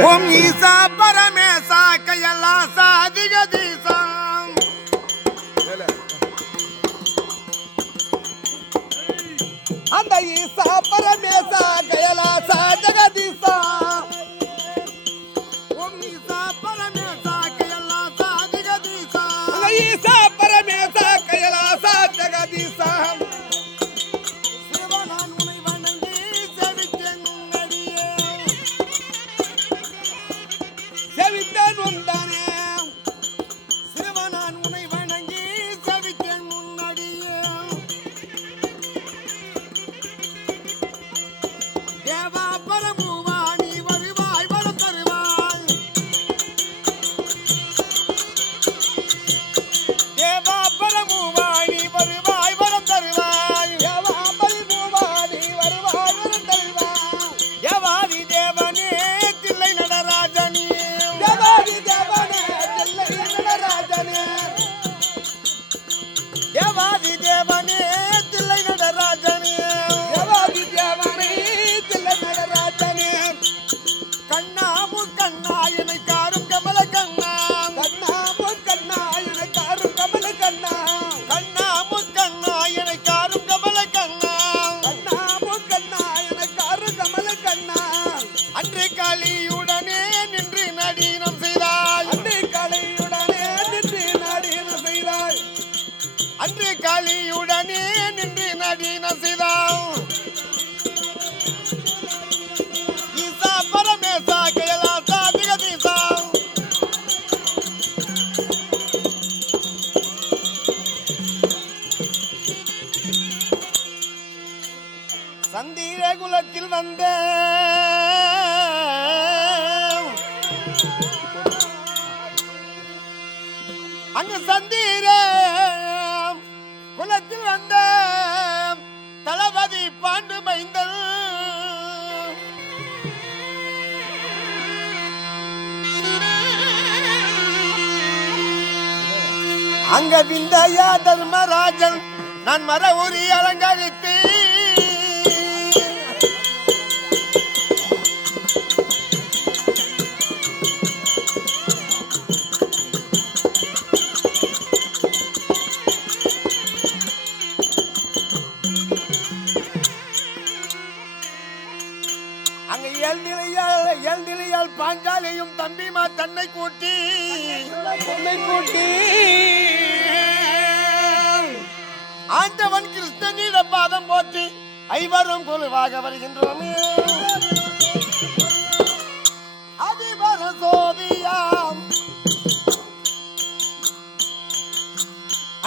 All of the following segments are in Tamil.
ஓம் ஈசா பரமேசா கையலாசா அதிகதீசா அந்த ஈசா பரமேசா செவித்தேன் அன்று காலியுடனே நின்று நடி செய்தாய் ஈசா பரமேசா கைலாசா திகதீசா. சந்தீர குலத்தில் வந்த அங்கு சந்தீரே குலத்தில் வந்த தளபதி பாண்டு மைந்தன். அங்க விந்தையா தர்மராஜன் நான் மர உரி அலங்கரித்தேன். அங்க ஏழ்நிலையால் ஏழ்நிலையால் பாஞ்சாலையும் தம்பிமா தன்னை கூட்டி. உன்னை கூட்டி. ஆண்டவன் கிருஷ்ணனிட பாதம் போற்றி ஐவரும் குழுவாக வருகின்றோமே. அதிபர சோதியாம்.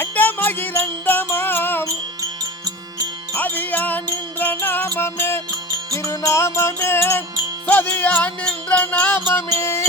அண்டமகிரண்டமாம் அதியா நின்ற நாமமே திருநாமமே. சதியா நின்ற நாமமே.